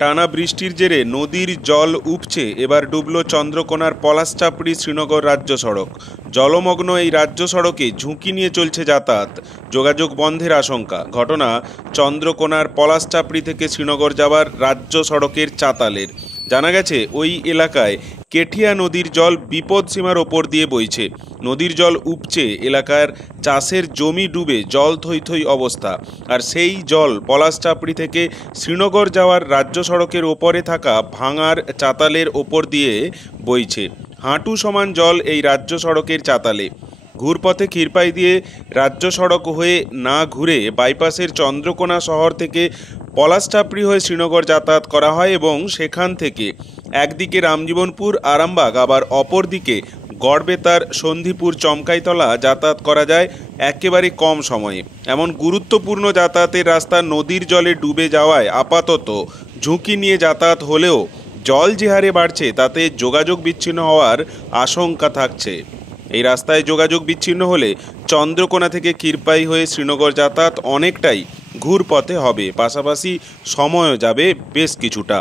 টানা বৃষ্টির জেরে নদীর জল উপচে এবার ডুবল চন্দ্রকোনার পলাশচাপড়ি শ্রীনগর রাজ্য সড়ক। জলমগ্ন এই রাজ্য সড়কে ঝুঁকি নিয়ে চলছে যাতায়াত, যোগাযোগ বন্ধের আশঙ্কা। ঘটনা চন্দ্রকোনার পলাশচাপড়ি থেকে শ্রীনগর যাওয়ার রাজ্য সড়কের চাতালের। জানা গেছে ওই এলাকায় কেঠিয়া নদীর জল বিপদসীমার ওপর দিয়ে বইছে। নদীর জল উপচে এলাকার চাষের জমি ডুবে জল থই থই অবস্থা। আর সেই জল পলাশচাপড়ি থেকে শ্রীনগর যাওয়ার রাজ্য সড়কের ওপরে থাকা ভাঙার চাতালের ওপর দিয়ে বইছে। হাঁটু সমান জল এই রাজ্য সড়কের চাতালে। ঘুরপথে ক্ষীরপাই দিয়ে রাজ্য সড়ক হয়ে না ঘুরে বাইপাসের চন্দ্রকোনা শহর থেকে পলাশচাপড়ি হয়ে শ্রীনগর যাতায়াত করা হয় এবং সেখান থেকে একদিকে রামজীবনপুর আরামবাগ আবার অপরদিকে গড়বেতার সন্ধিপুর চমকাইতলা যাতায়াত করা যায় একেবারে কম সময়ে। এমন গুরুত্বপূর্ণ যাতায়াতের রাস্তা নদীর জলে ডুবে যাওয়ায় আপাতত ঝুঁকি নিয়ে যাতায়াত হলেও জল যে হারে বাড়ছে তাতে যোগাযোগ বিচ্ছিন্ন হওয়ার আশঙ্কা থাকছে। এই রাস্তায় যোগাযোগ বিচ্ছিন্ন হলে চন্দ্রকোনা থেকে ক্ষীরপাই হয়ে শ্রীনগর যাতায়াত অনেকটাই ঘুরপথে হবে, পাশাপাশি সময়ও যাবে বেশ কিছুটা।